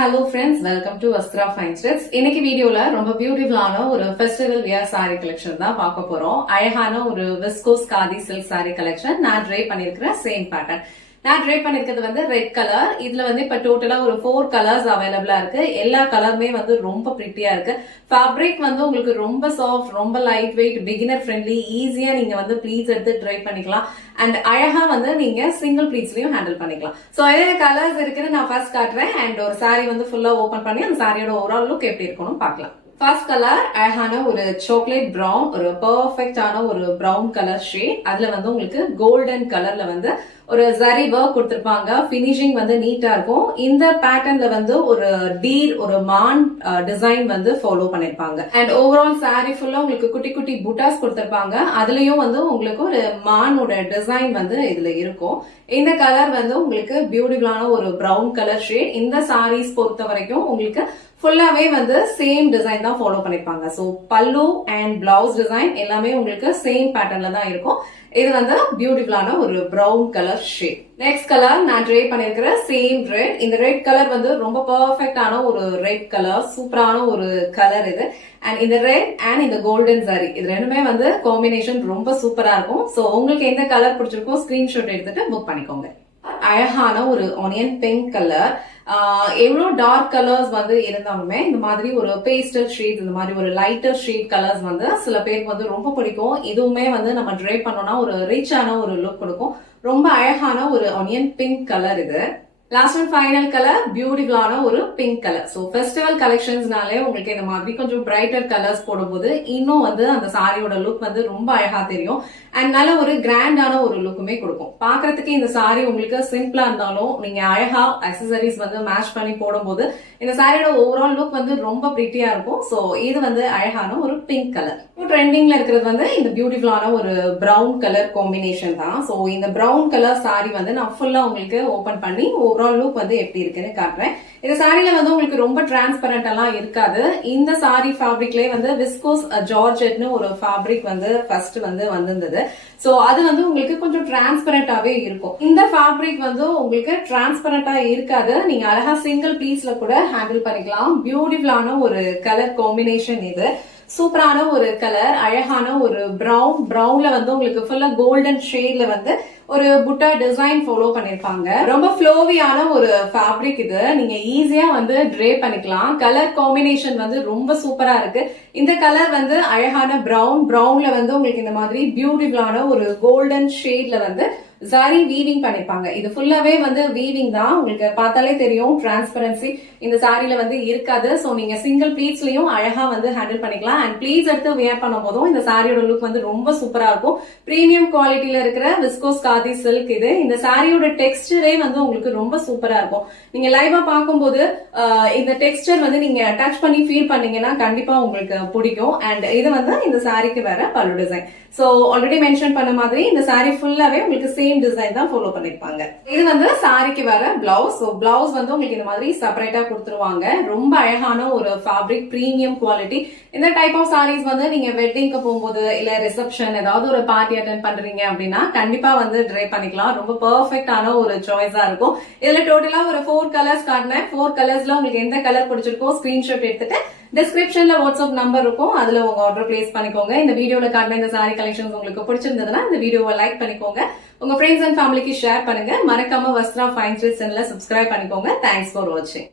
hello friends, welcome to Vastra Fine Threads. இன்னைக்கு வீடியோல ரொம்ப பியூட்டிஃபுல்லான ஒரு ஃபெஸ்டிவல் வியர் saree கலெக்ஷன் தான் பார்க்க போறோம். அழகான ஒரு viscose khadi silk saree collection. நான் ட்ரை பண்ணிருக்கிற சேம் பேட்டர்ன். நான் ட்ரை பண்ணிருக்கிறது வந்து ரெட் கலர். இதுல வந்து இப்ப டோட்டலா ஒரு 4 கலர்ஸ் அவைலபிளா இருக்கு. எல்லா கலருமே வந்து ரொம்ப பிரிட்டியா இருக்கு. ஃபேப்ரிக் வந்து உங்களுக்கு ரொம்ப சாஃப்ட், ரொம்ப லைட் வெயிட், பிகினர் ஃப்ரெண்ட்லி, ஈஸியா நீங்க வந்து ப்ளீட்ஸ் எடுத்து ட்ரை பண்ணிக்கலாம். அண்ட் அழகா வந்து நீங்க சிங்கிள் ப்ளீட்ஸ்லயும் ஹேண்டில் பண்ணிக்கலாம். சோ என்னென்ன கலர்ஸ் இருக்குன்னு நான் ஃபர்ஸ்ட் காட்டுறேன். அண்ட் ஒரு saree வந்து ஃபுல்லா ஓபன் பண்ணி அந்த சாரியோட ஓவரால் லுக் எப்படி இருக்கணும் பார்க்கலாம். ஃபர்ஸ்ட் கலர் அழகான ஒரு சாக்லேட் பிரவுன், ஒரு பெர்ஃபெக்டான ஒரு பிரவுன் கலர் ஷேட். அதுல வந்து உங்களுக்கு கோல்டன் கலர்ல வந்து ஒரு ஜரி ஒர்க் கொடுத்திருப்பாங்க. பினிஷிங் வந்து நீட்டா இருக்கும். இந்த பேட்டர்ன்ல வந்து ஒரு டீர், ஒரு மான் டிசைன் வந்து ஃபாலோ பண்ணிருப்பாங்க. அண்ட் ஓவரால் saree ஃபுல்லா உங்களுக்கு குட்டி குட்டி புட்டாஸ் கொடுத்திருப்பாங்க. அதுலயும் வந்து உங்களுக்கு ஒரு மானோட டிசைன் வந்து இதுல இருக்கும். இந்த கலர் வந்து உங்களுக்கு பியூட்டிஃபுல்லான ஒரு பிரவுன் கலர் ஷேட். இந்த சாரீஸ் பொறுத்த வரைக்கும் உங்களுக்கு ஃபுல்லாவே வந்து சேம் டிசைன் தான் ஃபாலோ பண்ணிருப்பாங்க. சோ பல்லு அண்ட் பிளவுஸ் டிசைன் எல்லாமே உங்களுக்கு சேம் பேட்டர்ன்ல தான் இருக்கும். இது வந்து பியூட்டிஃபுல்லான ஒரு brown colour shade. Next colour நான் ட்ரை பண்ணிருக்கிற சேம் ரெட். இந்த ரெட் கலர் வந்து ரொம்ப பெர்ஃபெக்டான ஒரு ரெட் கலர், சூப்பரான ஒரு கலர் இது. அண்ட் இந்த ரெட் அண்ட் இந்த கோல்டன் சாரி இது ரெண்டுமே வந்து காம்பினேஷன் ரொம்ப சூப்பரா இருக்கும். சோ உங்களுக்கு எந்த கலர் பிடிச்சிருக்கோ ஸ்கிரீன்ஷாட் எடுத்துட்டு புக் பண்ணிக்கோங்க. அழகான ஒரு ஆனியன் பிங்க் கலர். எவ்வளவு டார்க் கலர்ஸ் வந்து இருந்தாலுமே இந்த மாதிரி ஒரு பேஸ்டல் ஷேட், இந்த மாதிரி ஒரு லைட்டர் ஷேட் கலர்ஸ் வந்து சில பேருக்கு வந்து ரொம்ப பிடிக்கும். இதுவுமே வந்து நம்ம ட்ரை பண்ணோம்னா ஒரு ரிச்சான ஒரு லுக் கொடுக்கும். ரொம்ப அழகான ஒரு ஆனியன் பிங்க் கலர் இது. லாஸ்ட் அண்ட் ஃபைனல் கலர் பியூட்டிஃபுல்லான ஒரு பிங்க் கலர். சோ ஃபெஸ்டிவல் கலெக்ஷன்ஸ்னாலே உங்களுக்கு இந்த மாதிரி கொஞ்சம் பிரைட்டர் கலர்ஸ் போடும்போது இன்னும் வந்து அந்த சாரியோட லுக் வந்து ரொம்ப அழகா தெரியும். அண்ட் நல்ல ஒரு கிராண்டான ஒரு லுக்குமே கொடுக்கும். பாக்குறதுக்கு இந்த சாரி உங்களுக்கு சிம்பிளா இருந்தாலும் நீங்க அழகா அக்சசரிஸ் வந்து மேட்ச் பண்ணி போடும்போது இந்த சாரியோட ஓவரால் லுக் வந்து ரொம்ப பிரிட்டியா இருக்கும். சோ இது வந்து அழகான ஒரு பிங்க் கலர். ட்ரெண்டிங்ல இருக்கிறது வந்து இந்த பியூட்டிஃபுல்லான ஒரு பிரவுன் கலர் காம்பினேஷன் தான். சோ இந்த பிரவுன் கலர் சாரி வந்து நான் ஃபுல்லா உங்களுக்கு ஓபன் பண்ணி ஓவரால் லுக் வந்து எப்படி இருக்குன்னு காட்டுறேன். இந்த சாரில வந்து உங்களுக்கு ரொம்ப டிரான்ஸ்பரண்ட் எல்லாம் இருக்காது. இந்த சாரி ஃபேப்ரிக்லயே வந்து விஸ்கோஸ் ஜார்ஜெட்னு ஒரு ஃபேப்ரிக் வந்து ஃபர்ஸ்ட் வந்து வந்திருந்தது. சோ அது வந்து உங்களுக்கு கொஞ்சம் டிரான்ஸ்பரண்டாவே இருக்கும். இந்த ஃபேப்ரிக் வந்து உங்களுக்கு டிரான்ஸ்பரண்டா இருக்காது. நீங்க அழகா சிங்கிள் பீஸ்ல கூட ஹேண்டில் பண்ணிக்கலாம். பியூட்டிஃபுல்லான ஒரு கலர் காம்பினேஷன் இது. சூப்பரான ஒரு கலர், அழகான ஒரு பிரவுன்ல வந்து உங்களுக்கு ஃபுல்லா கோல்டன் ஷேட்ல வந்து ஒரு புட்டா டிசைன் ஃபாலோ பண்ணிருப்பாங்க. ரொம்ப ஃப்ளோவியான ஒரு ஃபேப்ரிக் இது. நீங்க ஈஸியா வந்து ட்ரே பண்ணிக்கலாம். கலர் காம்பினேஷன் வந்து ரொம்ப சூப்பரா இருக்கு. இந்த கலர் வந்து அழகான பிரவுன்ல வந்து உங்களுக்கு இந்த மாதிரி பியூட்டிஃபுல்லான ஒரு கோல்டன் ஷேட்ல வந்து ஜரி வீவிங் பண்ணிருப்பாங்க. இது ஃபுல்லாவே வந்து வீவிங் தான். உங்களுக்கு பார்த்தாலே தெரியும் டிரான்ஸ்பரன்சி இந்த சாரில வந்து இருக்காது. சோ நீங்க சிங்கிள் ப்ளீட்ஸ்லயும் அழகா வந்து ஹேண்டில் பண்ணிக்கலாம். அண்ட் ப்ளீட்ஸ் எடுத்து வியர் பண்ணும் போதும் இந்த சாரியோட லுக் வந்து ரொம்ப சூப்பரா இருக்கும். பிரீமியம் குவாலிட்டியில இருக்கிற விஸ்கோஸ் காதி சில்க் இது. இந்த சாரியோட டெக்ஸ்டரே வந்து உங்களுக்கு ரொம்ப சூப்பரா இருக்கும். நீங்க லைவா பார்க்கும்போது இந்த டெக்ஸ்டர் வந்து நீங்க டச் பண்ணி ஃபீல் பண்ணீங்கன்னா கண்டிப்பா உங்களுக்கு பிடிக்கும். அண்ட் இது வந்து இந்த சாரிக்கு வர பல்லு டிசைன். சோ ஆல்ரெடி மென்ஷன் பண்ண மாதிரி இந்த சாரி ஃபுல்லாவே உங்களுக்கு சேம் டிசைன் தான் ஃபாலோ பண்ணிருப்பாங்க. இது வந்து சாரிக்கு வர பிளவுஸ். சோ பிளவுஸ் வந்து உங்களுக்கு இந்த மாதிரி செப்பரேட்டா கொடுத்துருவாங்க. ரொம்ப அழகான ஒரு ஃபேப்ரிக், பிரீமியம் குவாலிட்டி. இந்த டைப் ஆஃப் சாரீஸ் வந்து நீங்க வெட்டிங்க்கு போகும்போது இல்ல ரிசப்ஷன் ஏதாவது ஒரு பார்ட்டி அட்டென்ட் பண்றீங்க அப்படின்னா கண்டிப்பா வந்து ட்ரை பண்ணிக்கலாம். ரொம்ப பெர்ஃபெக்டான ஒரு சாய்ஸா இருக்கும். இதுல டோட்டலா ஒரு 4 கலர்ஸ் காட்டினேன். 4 கலர்ஸ்ல உங்களுக்கு எந்த கலர் பிடிச்சிருக்கோ ஸ்கிரீன்ஷாட் எடுத்துட்டு டிஸ்கிரிப்ஷன்ல வாட்ஸ்அப் நம்பர் இருக்கும். அதுல உங்க ஆர்டர் பிளேஸ் பண்ணிக்கோங்க. இந்த வீடியோல காட்டின இந்த சாரி கலெக்ஷன்ஸ் உங்களுக்கு பிடிச்சிருந்ததுன்னா இந்த வீடியோவை லைக் பண்ணிக்கோங்க. உங்க ஃப்ரெண்ட்ஸ் அண்ட் ஃபேமிலிக்கு ஷேர் பண்ணுங்க. மறக்காம வஸ்த்ரா ஃபைன் த்ரெட்ஸ் சேனலை சப்ஸ்கிரைப் பண்ணிக்கோங்க. தேங்க்ஸ் ஃபார் வாட்சிங்.